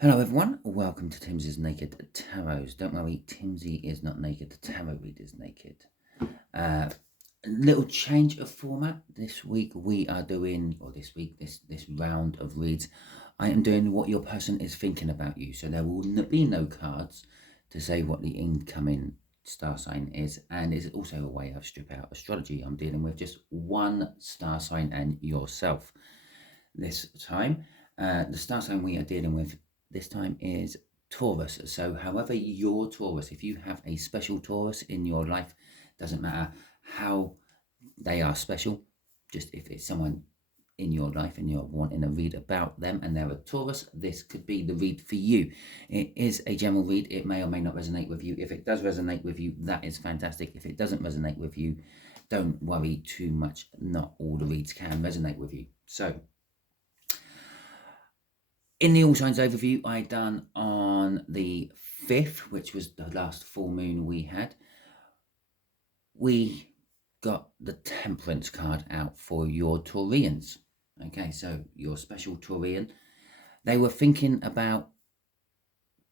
Hello everyone, welcome to Timsy's Naked Tarot. Don't worry, Timsy is not naked, the tarot read is naked. A little change of format. This week we are doing, or this week, this round of reads, I am doing what your person is thinking about you. So there will be no cards to say what the incoming star sign is, and it's also a way of strip out astrology. I'm dealing with just one star sign and yourself this time. The star sign we are dealing with this time is Taurus. So however your Taurus, if you have a special Taurus in your life, doesn't matter how they are special, just if it's someone in your life and you're wanting a read about them and they're a Taurus, this could be the read for you. It is a general read. It may or may not resonate with you. If it does resonate with you, that is fantastic. If it doesn't resonate with you, don't worry too much. Not all the reads can resonate with you. So in the All Signs overview, I done on the 5th, which was the last full moon we had. We got the Temperance card out for your Taurians. Okay, so your special Taurian. They were thinking about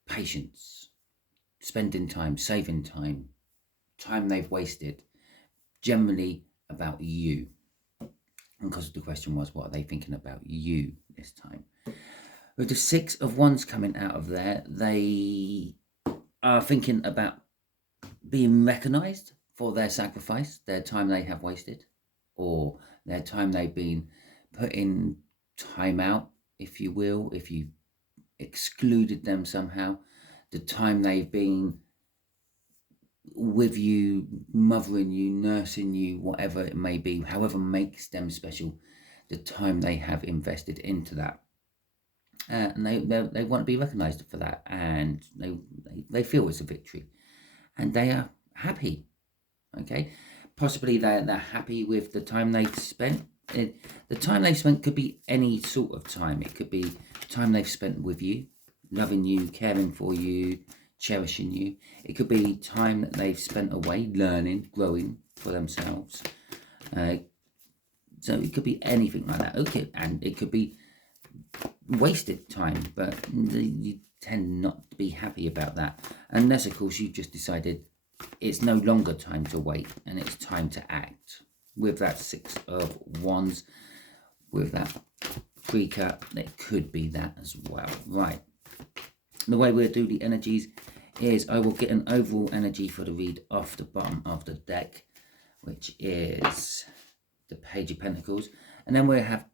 patience, spending time, saving time, time they've wasted, generally about you. And because the question was, what are they thinking about you this time? With the 6 of Wands coming out of there, they are thinking about being recognised for their sacrifice, their time they have wasted, or their time they've been putting time out, if you will, if you excluded them somehow, the time they've been with you, mothering you, nursing you, whatever it may be, however makes them special, the time they have invested into that. And they want to be recognised for that, and they feel it's a victory, and they are happy. Okay, possibly they're happy with the time they've spent. The time they've spent could be any sort of time. It could be time they've spent with you, loving you, caring for you, cherishing you. It could be time that they've spent away learning, growing for themselves. So it could be anything like that. Okay, and it could be wasted time, but you tend not to be happy about that, unless of course you just decided it's no longer time to wait and it's time to act. With that 6 of Wands, with that pre-cut, it could be that as well. Right, the way we'll do the energies is I will get an overall energy for the read off the bottom of the deck, which is the Page of Pentacles, and then we'll have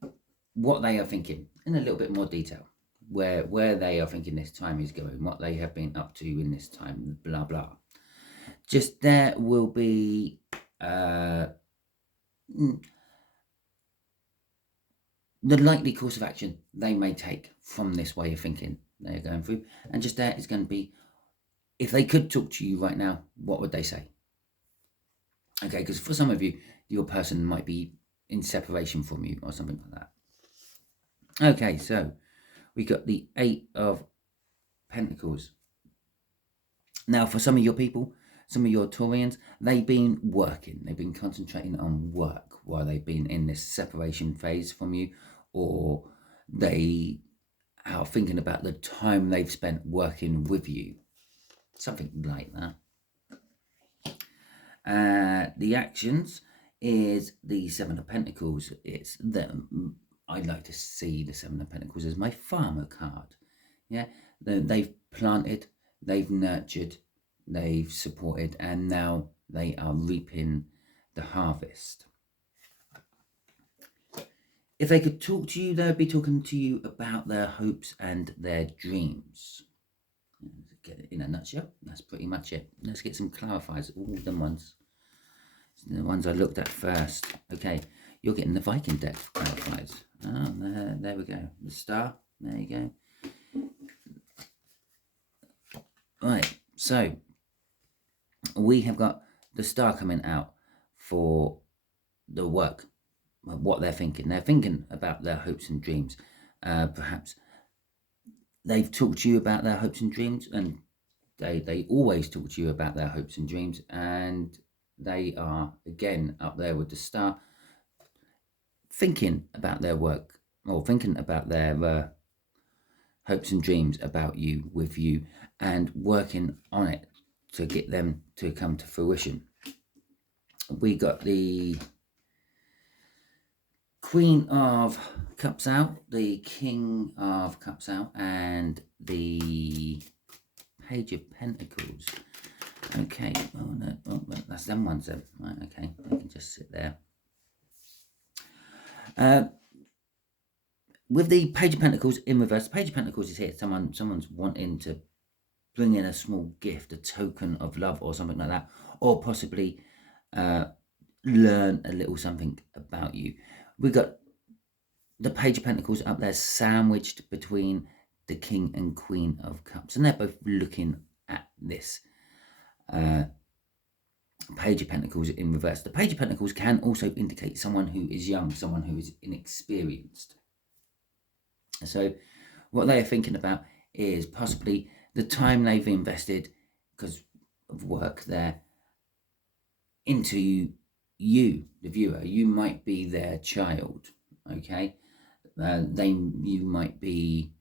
what they are thinking in a little bit more detail, where they are thinking this time is going, what they have been up to in this time, blah blah. Just there will be the likely course of action they may take from this way of thinking they're going through, and just there is going to be, if they could talk to you right now, what would they say? Okay, because for some of you, your person might be in separation from you or something like that. Okay, so we got the 8 of Pentacles. Now, for some of your people, some of your Taurians, they've been working. They've been concentrating on work while they've been in this separation phase from you, or they are thinking about the time they've spent working with you. Something like that. The actions is the 7 of Pentacles. It's them. I like to see the 7 of Pentacles as my farmer card. Yeah, they've planted, they've nurtured, they've supported, and now they are reaping the harvest. If they could talk to you, they would be talking to you about their hopes and their dreams. Get it in a nutshell. That's pretty much it. Let's get some clarifiers. All the ones I looked at first. Okay, you're getting the Viking deck clarifiers. Oh, there we go. The star. There you go. Right, so we have got the star coming out for the work, what they're thinking. They're thinking about their hopes and dreams. Perhaps they've talked to you about their hopes and dreams, and they always talk to you about their hopes and dreams, and they are, again, up there with the star, thinking about their work, or thinking about their hopes and dreams about you, with you, and working on it to get them to come to fruition. We got the Queen of Cups out, the King of Cups out, and the Page of Pentacles. Okay, oh no, that's them ones then. Right, okay, they can just sit there. With the Page of Pentacles in reverse, the Page of Pentacles is here. Someone's wanting to bring in a small gift, a token of love or something like that, or possibly learn a little something about you. We got the Page of Pentacles up there sandwiched between the King and Queen of Cups, and they're both looking at this Page of Pentacles in reverse. The Page of Pentacles can also indicate someone who is young, someone who is inexperienced. So what they are thinking about is possibly the time they've invested, because of work there, into you, the viewer. You might be their child, okay? You might be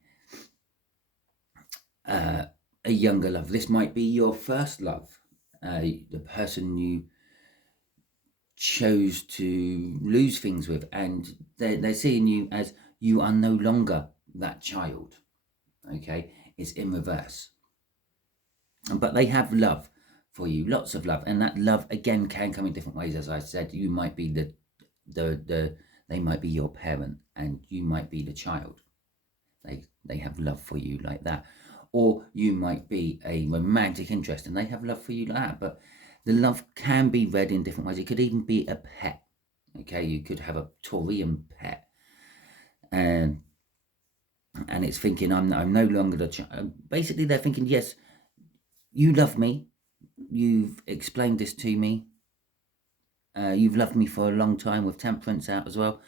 a younger love. This might be your first love, the person you chose to lose things with, and they're seeing you as you are no longer that child, okay? It's in reverse. But they have love for you, lots of love, and that love again can come in different ways. As I said, you might be they might be your parent, and you might be the child. They have love for you like that. Or you might be a romantic interest and they have love for you like that. But the love can be read in different ways. It could even be a pet. Okay, you could have a Taurian pet, and it's thinking, I'm no longer the child. Basically, they're thinking, yes, you love me. You've explained this to me. You've loved me for a long time, with Temperance out as well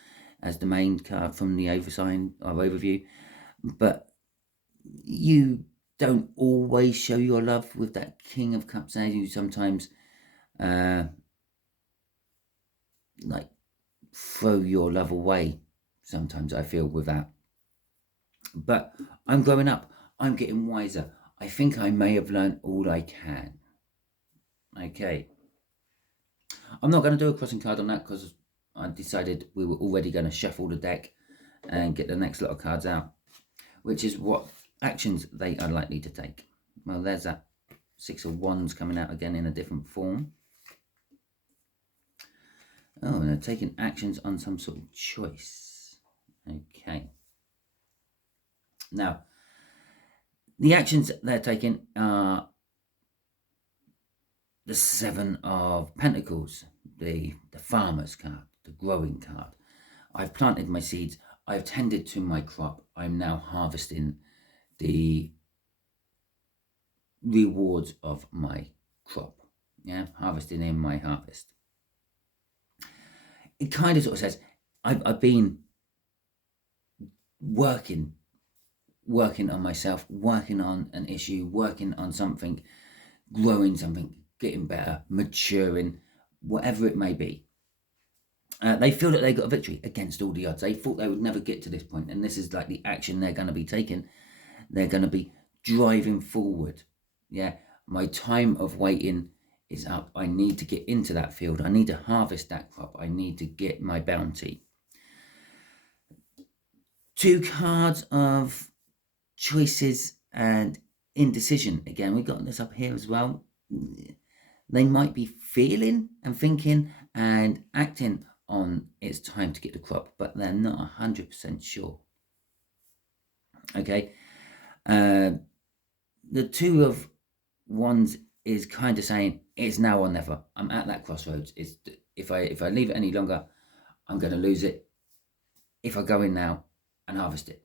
as the main card from the overview. But you don't always show your love with that King of Cups. As you sometimes like throw your love away. Sometimes I feel with that. But I'm growing up. I'm getting wiser. I think I may have learned all I can. Okay. I'm not going to do a crossing card on that because I decided we were already going to shuffle the deck and get the next lot of cards out, which is what actions they are likely to take. Well, there's that Six of Wands coming out again in a different form. Oh, and they're taking actions on some sort of choice. Okay. Now, the actions they're taking are the Seven of Pentacles, the farmer's card, the growing card. I've planted my seeds. I've tended to my crop. I'm now harvesting the rewards of my crop. Yeah, harvesting in my harvest. It kind of sort of says, I've been working on myself, working on an issue, working on something, growing something, getting better, maturing, whatever it may be. They feel that they got a victory against all the odds. They thought they would never get to this point, and this is like the action they're going to be taking. They're going to be driving forward. Yeah, my time of waiting is up. I need to get into that field. I need to harvest that crop. I need to get my bounty. Two cards of choices and indecision. Again, we've got this up here as well. They might be feeling and thinking and acting on it's time to get the crop, but they're not 100% sure. Okay. The Two of Wands is kind of saying it's now or never. I'm at that crossroads. It's if I leave it any longer, I'm going to lose it. If I go in now and harvest it.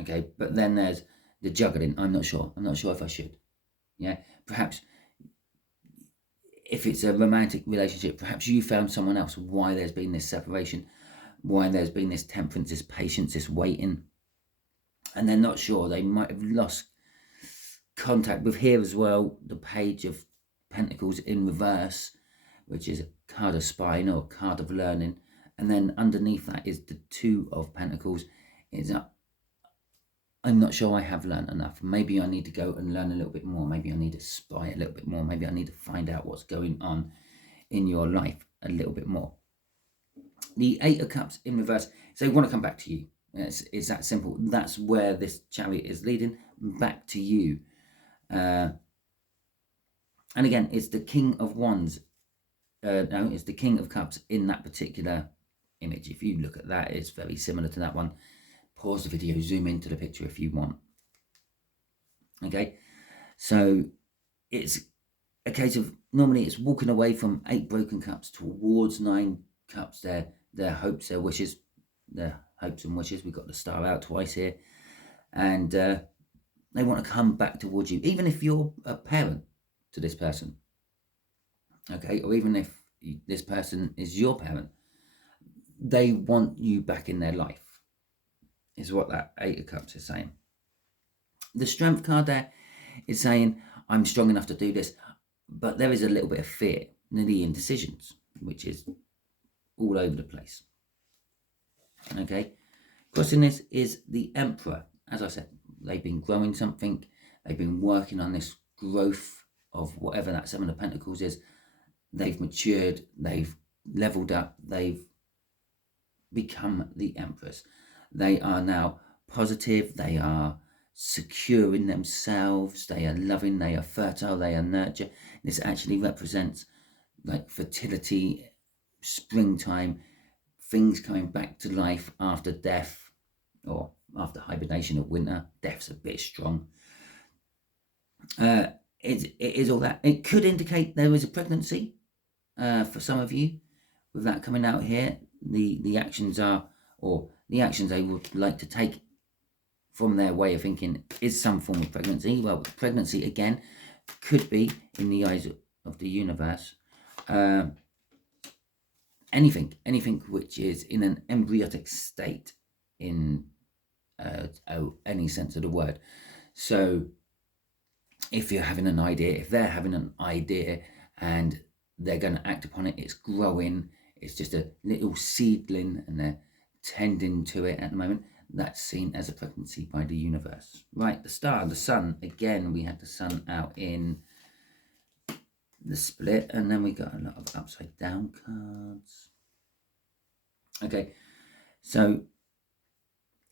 Okay. But then there's the juggling. I'm not sure if I should. Yeah. Perhaps if it's a romantic relationship, perhaps you found someone else. Why there's been this separation, why there's been this temperance, this patience, this waiting, and they're not sure. They might have lost contact with here as well, the Page of Pentacles in reverse, which is a card of spine or a card of learning, and then underneath that is the Two of Pentacles. It's I'm not sure I have learned enough. Maybe I need to go and learn a little bit more. Maybe I need to spy a little bit more. Maybe I need to find out what's going on in your life a little bit more. The Eight of Cups in reverse, so they want to come back to you. It's that simple. That's where this Chariot is leading, back to you. And again, it's the King of Wands. No, it's the King of Cups in that particular image. If you look at that, it's very similar to that one. Pause the video, zoom into the picture if you want. Okay, so it's a case of, normally it's walking away from 8 broken cups towards 9 cups. Their hopes, their wishes, their hopes and wishes. We've got the star out twice here, and they want to come back towards you, even if you're a parent to this person, okay, or even if this person is your parent. They want you back in their life, is what that Eight of Cups is saying. The Strength card there is saying, I'm strong enough to do this, but there is a little bit of fear, nearly indecisions, which is all over the place. Okay, crossing this is the Emperor. As I said, they've been growing something. They've been working on this growth of whatever that Seven of Pentacles is. They've matured. They've leveled up. They've become the Empress. They are now positive. They are secure in themselves. They are loving. They are fertile. They are nurture. This actually represents like fertility, springtime, things coming back to life after death, or after hibernation of winter. Death's a bit strong. It is all that. It could indicate there is a pregnancy for some of you, with that coming out here. The actions are, or the actions they would like to take from their way of thinking is some form of pregnancy. Well, pregnancy again could be, in the eyes of the universe, anything which is in an embryonic state, in any sense of the word. So if you're having an idea, if they're having an idea and they're going to act upon it, it's growing, it's just a little seedling and they're tending to it at the moment, that's seen as a pregnancy by the universe. Right, the star, the sun, again, we had the sun out in the split, and then we got a lot of upside down cards. Okay, so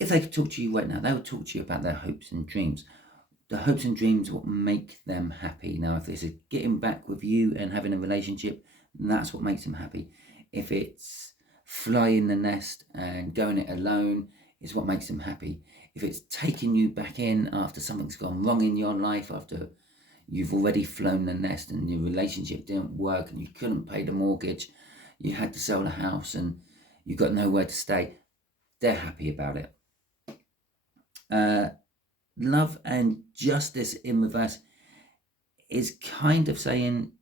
if they could talk to you right now, they would talk to you about their hopes and dreams. The hopes and dreams what make them happy. Now, if this is getting back with you and having a relationship, that's what makes them happy. If it's flying the nest and going it alone, is what makes them happy. If it's taking you back in after something's gone wrong in your life, after you've already flown the nest and your relationship didn't work and you couldn't pay the mortgage, you had to sell the house and you got nowhere to stay, they're happy about it. Love and justice in reverse is kind of saying,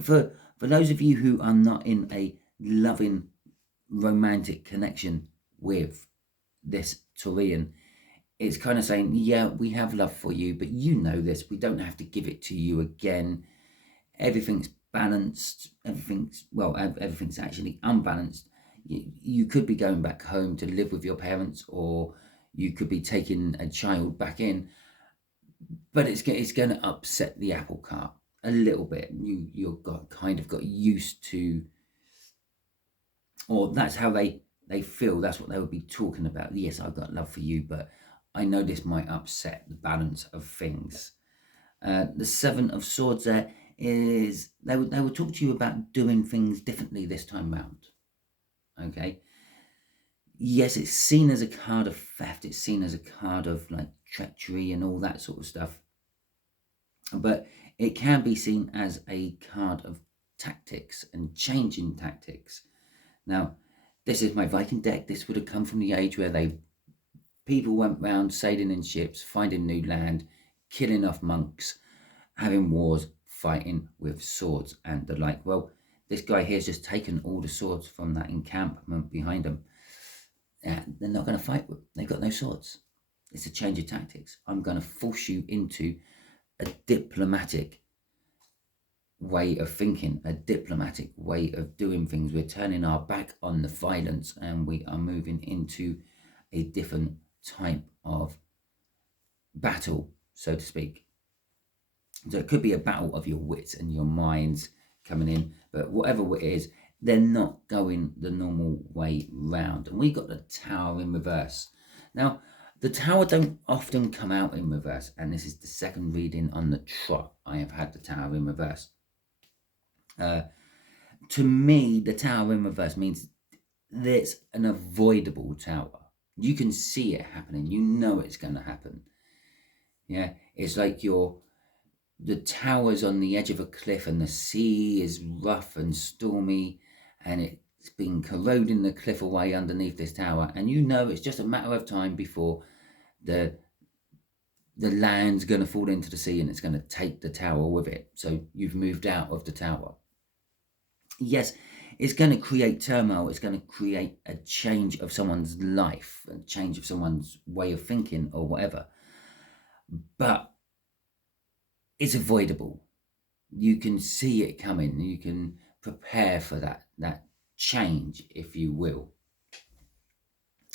for those of you who are not in a loving romantic connection with this Taurian, it's kind of saying, yeah, we have love for you, but you know this, we don't have to give it to you again. Everything's balanced, everything's actually unbalanced. You could be going back home to live with your parents, or you could be taking a child back in, but it's going to upset the apple cart a little bit. You've got used to, or that's how they feel. That's what they would be talking about. Yes, I've got love for you, but I know this might upset the balance of things. The Seven of Swords there is, they would talk to you about doing things differently this time round. Okay. Yes, it's seen as a card of theft. It's seen as a card of like treachery and all that sort of stuff. But it can be seen as a card of tactics and changing tactics. Now, this is my Viking deck. This would have come from the age where people went round sailing in ships, finding new land, killing off monks, having wars, fighting with swords and the like. Well, this guy here's just taken all the swords from that encampment behind them. They're not going to fight with. They've got no swords. It's a change of tactics. I'm going to force you into a diplomatic way of thinking, a diplomatic way of doing things. We're turning our back on the violence and we are moving into a different type of battle, so to speak. So it could be a battle of your wits and your minds coming in, but whatever it is, they're not going the normal way round. And we got the Tower in reverse. Now, the Tower don't often come out in reverse, and this is the second reading on the trot I have had the Tower in reverse. To me, the Tower in reverse means there's an avoidable Tower. You can see it happening. You know it's going to happen. Yeah, it's like the tower's on the edge of a cliff and the sea is rough and stormy and it's been corroding the cliff away underneath this tower, and you know it's just a matter of time before the land's going to fall into the sea and it's going to take the tower with it. So you've moved out of the tower. Yes, it's going to create turmoil. It's going to create a change of someone's life, a change of someone's way of thinking or whatever. But it's avoidable. You can see it coming. You can prepare for that change, if you will.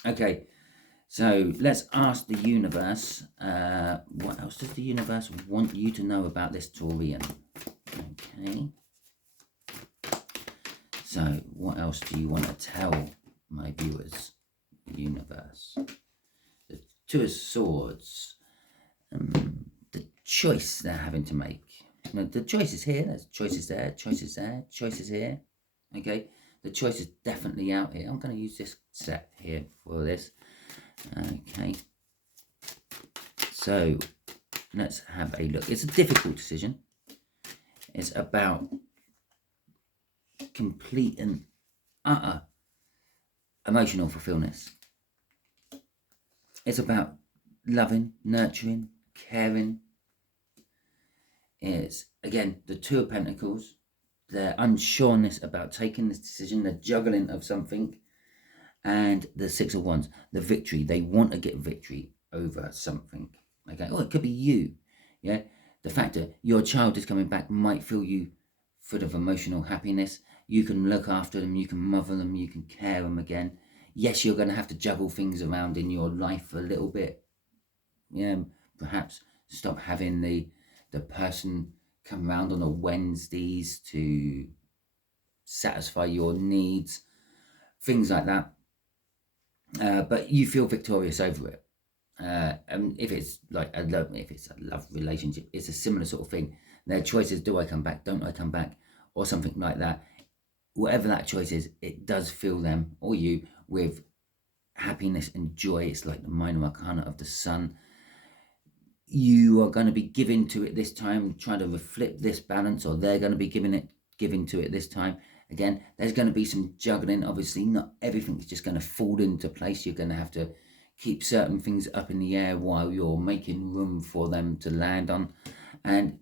Okay, so let's ask the universe. What else does the universe want you to know about this Taurian? Okay. So what else do you want to tell my viewers, the universe? The Two of Swords. The choice they're having to make. You know, the choice is here, there's choices there, choices there, choices here. Okay, the choice is definitely out here. I'm going to use this set here for this. Okay, so let's have a look. It's a difficult decision. It's about complete and utter emotional fulfillment. It's about loving, nurturing, caring. It's, again, the Two of Pentacles, their unsureness about taking this decision, the juggling of something, and the Six of Wands, the victory. They want to get victory over something. Okay, or it could be you. Yeah, the fact that your child is coming back might fill you full of emotional happiness. You can look after them, you can mother them, you can care them again. Yes, you're going to have to juggle things around in your life a little bit. Yeah, perhaps stop having the person come around on a Wednesdays to satisfy your needs, things like that. But you feel victorious over it. And if it's like if it's a love relationship, it's a similar sort of thing. Their choice is, do I come back? Don't I come back? Or something like that. Whatever that choice is, it does fill them or you with happiness and joy. It's like the minor arcana of the sun. You are going to be giving to it this time, trying to flip this balance, or they're going to be giving to it this time. Again, there's going to be some juggling. Obviously, not everything's just going to fall into place. You're going to have to keep certain things up in the air while you're making room for them to land on. And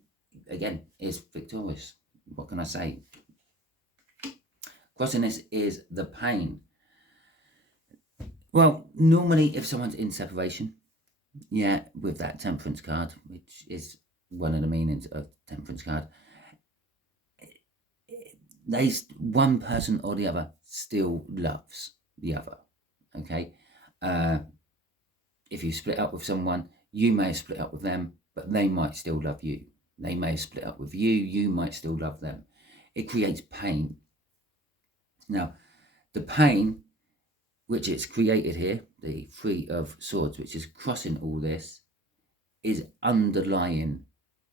again, it's victorious. What can I say? Crossing this is the pain. Well, normally if someone's in separation, yeah, with that Temperance card, which is one of the meanings of Temperance card, one person or the other still loves the other. Okay, if you split up with someone, you may have split up with them, but they might still love you. They may have split up with you, you might still love them. It creates pain. Now, the pain which it's created here, the Three of Swords, which is crossing all this, is underlying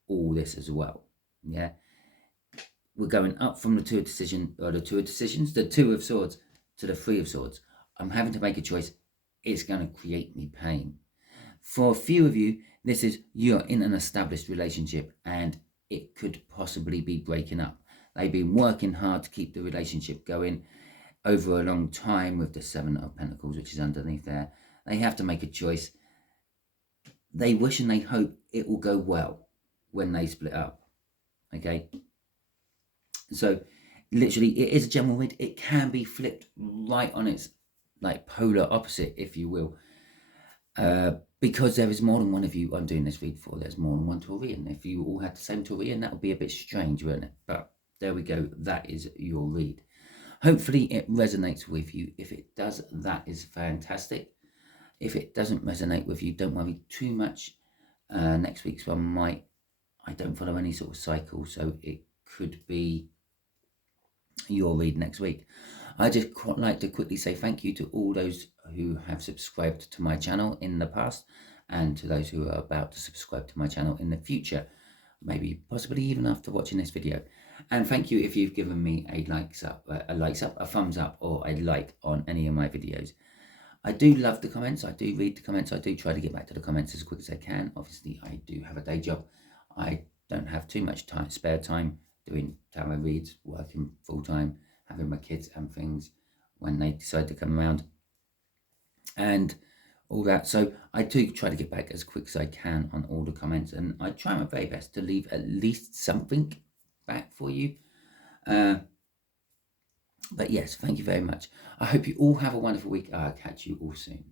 all this as well. Yeah, we're going up from the Two of Decisions, the Two of Swords to the Three of Swords. I'm having to make a choice. It's going to create me pain. For a few of you, this is you're in an established relationship and it could possibly be breaking up. They've been working hard to keep the relationship going over a long time with the Seven of Pentacles, which is underneath there. They have to make a choice. They wish and they hope it will go well when they split up. Okay? So, literally, it is a general read. It can be flipped right on its like polar opposite, if you will. Because there is more than one of you I'm doing this read for. There's more than one Taurian. If you all had the same Taurian, that would be a bit strange, wouldn't it? But there we go. That is your read. Hopefully it resonates with you. If it does, that is fantastic. If it doesn't resonate with you, don't worry too much. Next week's one I don't follow any sort of cycle, so it could be your read next week. I just quite like to quickly say thank you to all those who have subscribed to my channel in the past, and to those who are about to subscribe to my channel in the future, maybe possibly even after watching this video. And thank you if you've given me a thumbs up, or a like on any of my videos. I do love the comments. I do read the comments. I do try to get back to the comments as quick as I can. Obviously, I do have a day job. I don't have too much spare time doing tarot reads, working full time, having my kids and things when they decide to come around, and all that. So I do try to get back as quick as I can on all the comments, and I try my very best to leave at least something back for you. But yes, thank you very much. I hope you all have a wonderful week. I'll catch you all soon.